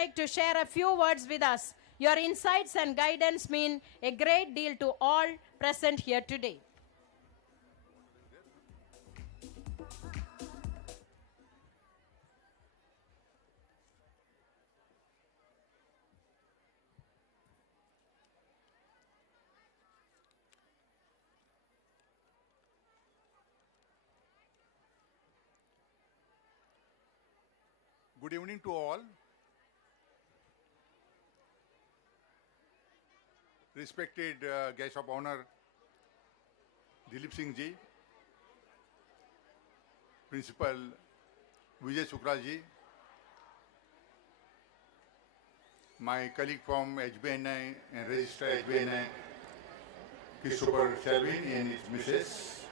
like to share a few words with us. Your insights and guidance mean a great deal to all present here today. Good evening to all. Respected guest of honor, Dilip Singh ji, Principal Vijay Shukla ji, my colleague from HBNI and Registrar HBNI, Christopher Shelvin and his missus,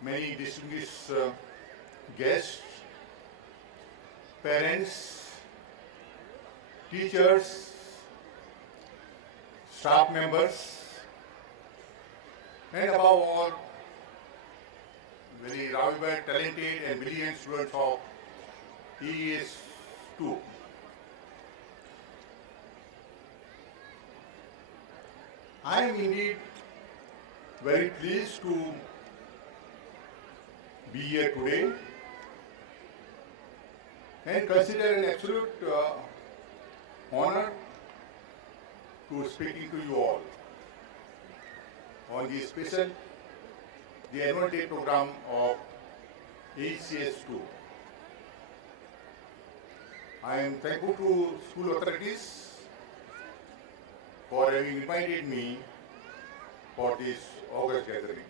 many distinguished guests, parents, teachers, staff members, and above all, very valuable, talented, and brilliant students of EES 2. I am indeed very pleased to be here today and consider an absolute honor to speaking to you all on the special, the annual day program of ACS 2. I am thankful to school authorities for having invited me for this August gathering.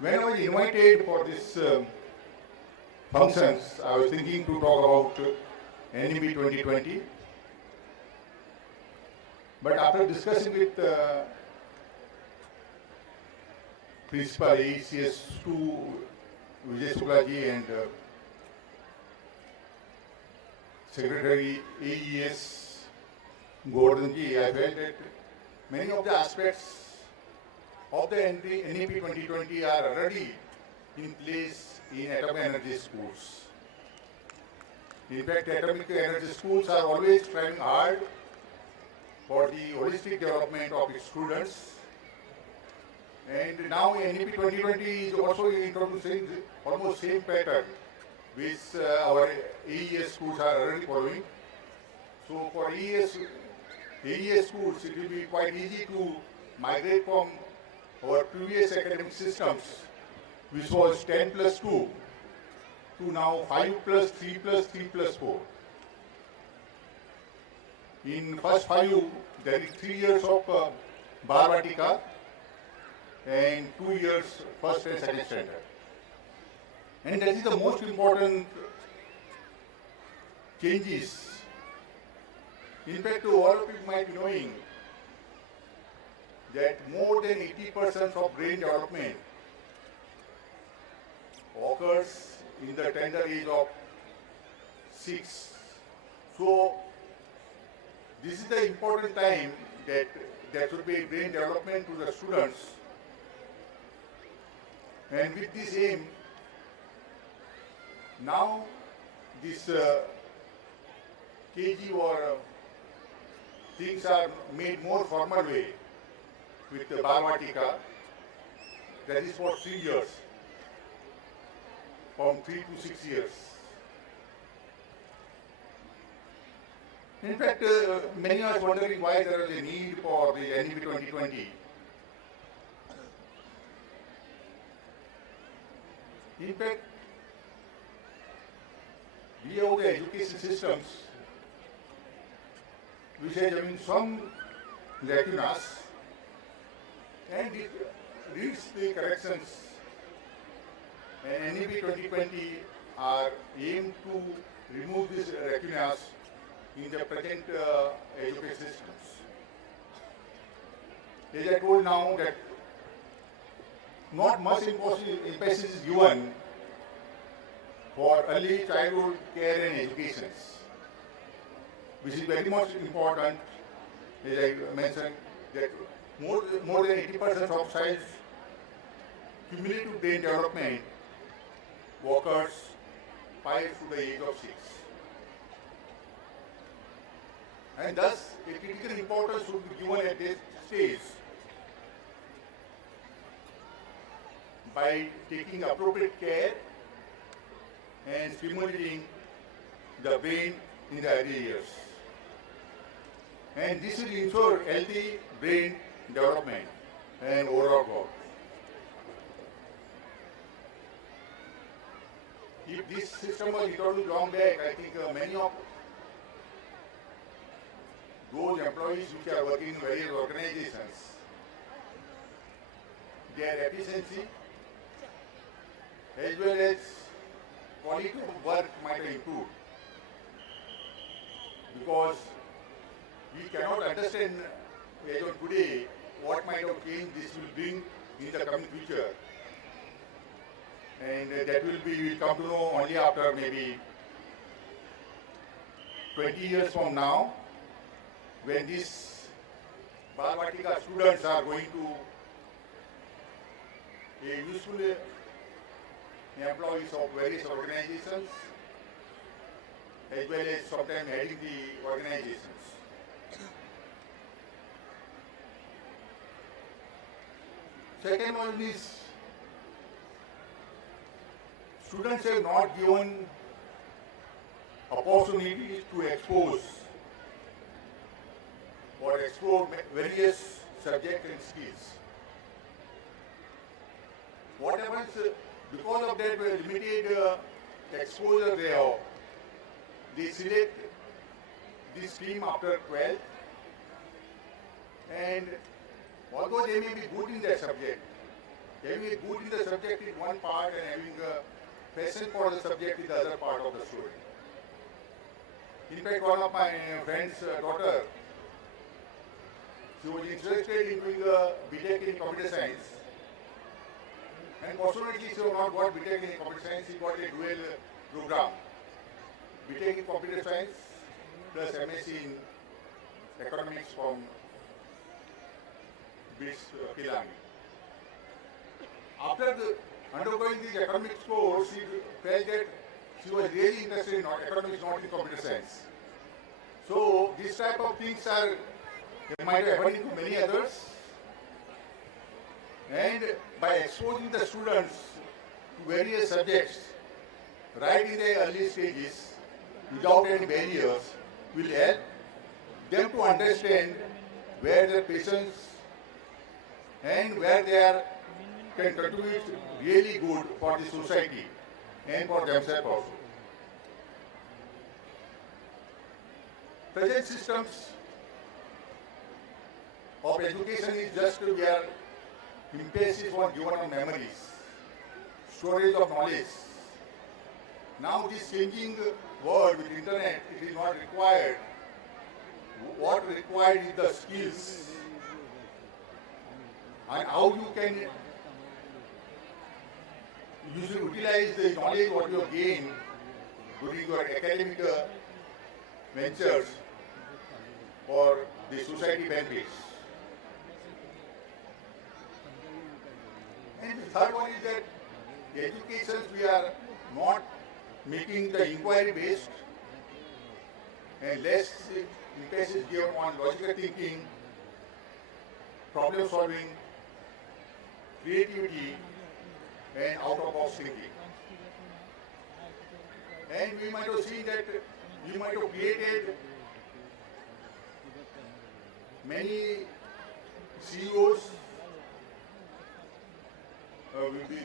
When I was invited for this functions, I was thinking to talk about NEB 2020. But after discussing with Principal AECS 2, Vijay Shukla ji, and Secretary AES Gordon ji, I felt that many of the aspects of the NEP 2020 are already in place in atomic energy schools. In fact, atomic energy schools are always trying hard for the holistic development of its students. And now NEP 2020 is also introducing almost same pattern which our AES schools are already following. So for AES schools, it will be quite easy to migrate from our previous academic systems, which was 10 plus 2, to now 5 plus 3 plus 3 plus 4. In first 5, there is 3 years of Bharvatika and 2 years first and second standard. And that is the most important changes. In fact, all of you might be knowing that more than 80% of brain development occurs in the tender age of 6. So, this is the important time that there should be brain development to the students. And with this aim, now this KG or things are made more formal way with the Bharvatika, that is for 3 years, from 3 to 6 years. In fact, many are wondering why there is a need for the NEP 2020. In fact, we have the education systems which has having some lacunas, and it needs the corrections. And NEP 2020 are aimed to remove these lacunas in the present education systems. As I told now that not much emphasis is given for early childhood care and education, which is very much important. As I mentioned, that more than 80% of child's cumulative brain development workers 5 to the age of 6. And thus, a critical importance should be given at this stage by taking appropriate care and stimulating the brain in the early years. And this will ensure healthy brain development and overall growth. If this system was introduced long back, I think many of those employees which are working in various organizations, their efficiency as well as quality of work might have improved. Because we cannot understand as of today what might have change this will bring in the coming future. And that we'll come to know only after maybe 20 years from now, when these Balvatika students are going to a useful employees of various organizations, as well as sometimes heading the organizations. Second one is, students have not given opportunities to expose or explore various subjects and skills. What happens, because of that limited exposure they have, they select this stream after 12th, and although they may be good in their subject, they may be good in the subject in one part and having a passion for the subject in the other part of the story. In fact, one of my friend's daughter, she was interested in doing a BTech in computer science, and fortunately she was not got BTech in computer science, she got a dual program. BTech in computer science plus MSc in economics from Pilami. After undergoing this economics course, she felt that she was really interested in economics, not in computer science. So this type of things are, they might have happened to many others. And by exposing the students to various subjects right in their early stages, without any barriers, will help them to understand where their patients and where they are can contribute really good for the society and for themselves also. Present systems of education is just where emphasis was given on memories, storage of knowledge. Now this changing world with internet, it is not required. What required is the skills and how you can utilize the knowledge what you have gained during your academic ventures for the society benefits. And the third one is that the education we are not making the inquiry based and less emphasis given on logical thinking, problem solving, creativity, and out-of-box thinking. And we might have seen that we might have created many CEOs.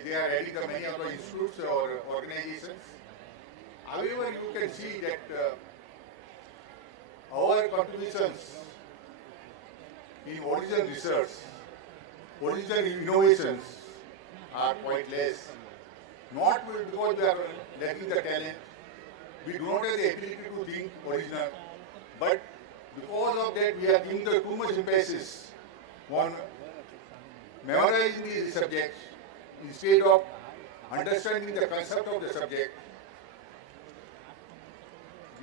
They are heading the many other institutes or organizations. However, you can see that our contributions in original research, original innovations are quite less. Not because we are lacking the talent, we do not have the ability to think original, but because of that we are giving the too much emphasis on memorizing the subjects instead of understanding the concept of the subject.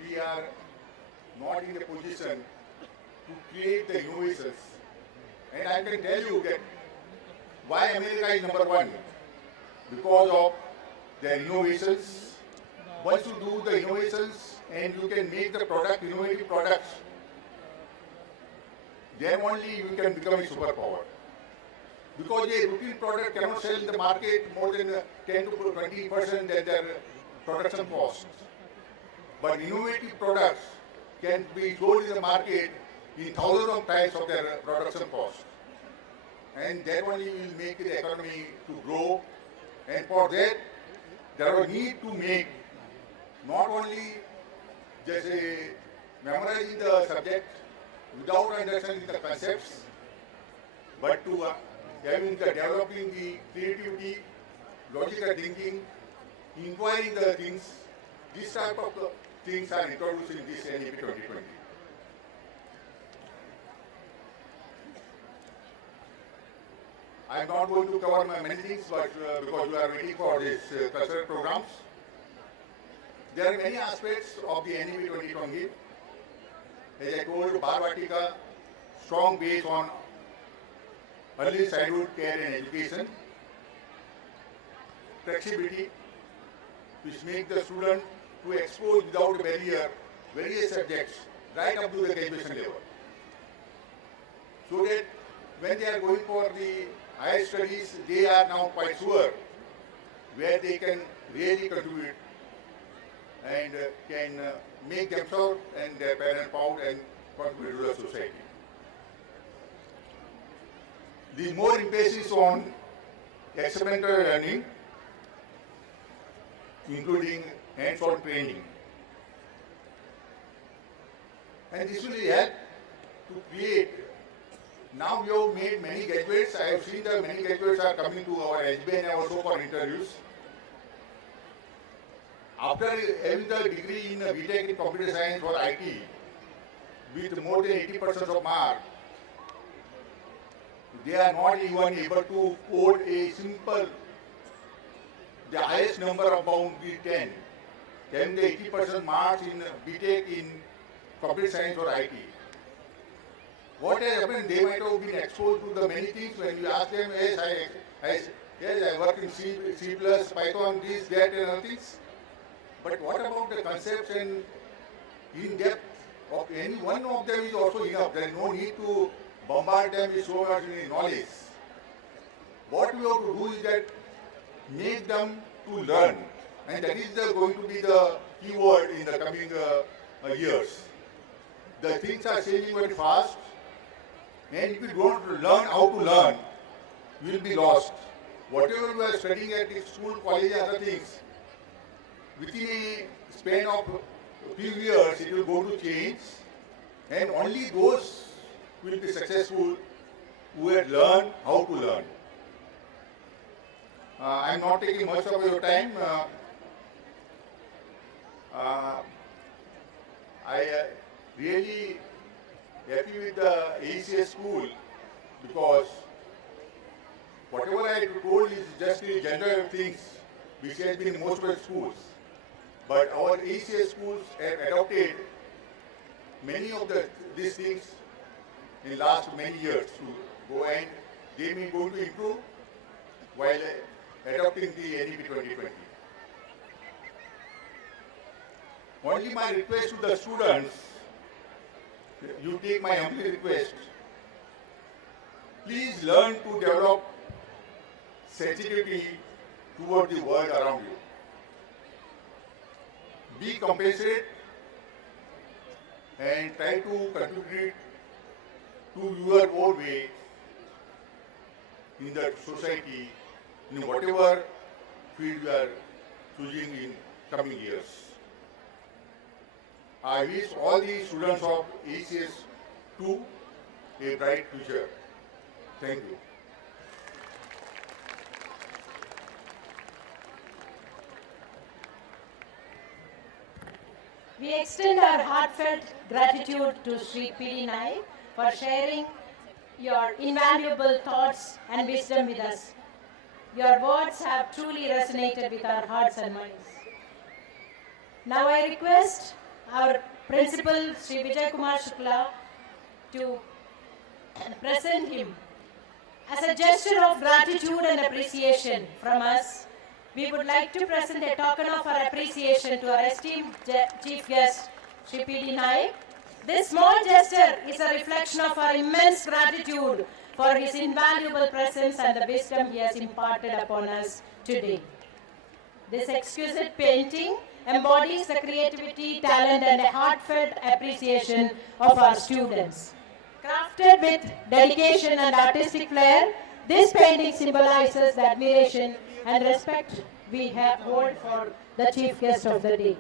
We are not in a position to create the innovations. And I can tell you that why America is number one. Because of their innovations. Once you do the innovations and you can make the product, innovative products, then only you can become a superpower. Because a routine product cannot sell in the market more than 10 to 20% than their production cost. But innovative products can be sold in the market in thousands of times of their production cost. And that only will make the economy to grow. And for that, there is a need to make not only just memorizing the subject without understanding the concepts, but to developing the creativity, logical thinking, inquiring the things. These type of things are introduced in this NEP 2020. I am not going to cover many things, but because you are waiting for these cultural programs, there are many aspects of the NEP 2020. As I told, Bharvatika, strong base on early childhood care and education, flexibility, which make the student to expose without a barrier various subjects right up to the graduation level. So that when they are going for the higher studies, they are now quite sure where they can really contribute and can make themselves and their parents proud and contribute to the society. The more emphasis on experimental learning, including hands-on training. And this will help to create. Now we have made many graduates. I have seen that many graduates are coming to our HBNI also for interviews. After having the degree in BTech in computer science or IT, with more than 80% of mark, they are not even able to code a simple, the highest number of bound be 10. Then the 80% marks in BTech in computer science or IT. What has happened? They might have been exposed to the many things. When you ask them, yes, I work in C++, Python, this, that, and other things. But what about the concepts and in depth of any one of them is also enough. There is no need to bombard them with so much knowledge. What we have to do is that make them to learn, and that is going to be the key word in the coming years. The things are changing very fast, and if you don't learn how to learn, you will be lost. Whatever you are studying at the school, college, and other things, within a span of a few years, it will go to change, and only those will be successful who have learned how to learn. I am not taking much of your time. I really happy with the ACS school because whatever I told is just the general things which has been in most of the schools. But our ACS schools have adopted many of these things in last many years to go, and they may go to improve while adopting the NEP 2020. Only my request to the students, you take my humble request, please learn to develop sensitivity toward the world around you. Be compassionate and try to contribute to your own way in the society, in whatever field you are choosing in coming years. I wish all the students of ACS 2 a bright future. Thank you. We extend our heartfelt gratitude to Shri Naik for sharing your invaluable thoughts and wisdom with us. Your words have truly resonated with our hearts and minds. Now I request our principal, Shri Vijay Kumar Shukla, to present him as a gesture of gratitude and appreciation from us we would like to present a token of our appreciation to our esteemed chief guest, Shri P.D. Naik. This small gesture is a reflection of our immense gratitude for his invaluable presence and the wisdom he has imparted upon us today. This exquisite painting embodies the creativity, talent, and a heartfelt appreciation of our students. Crafted with dedication and artistic flair, this painting symbolizes the admiration and respect we hold for the chief guest of the day.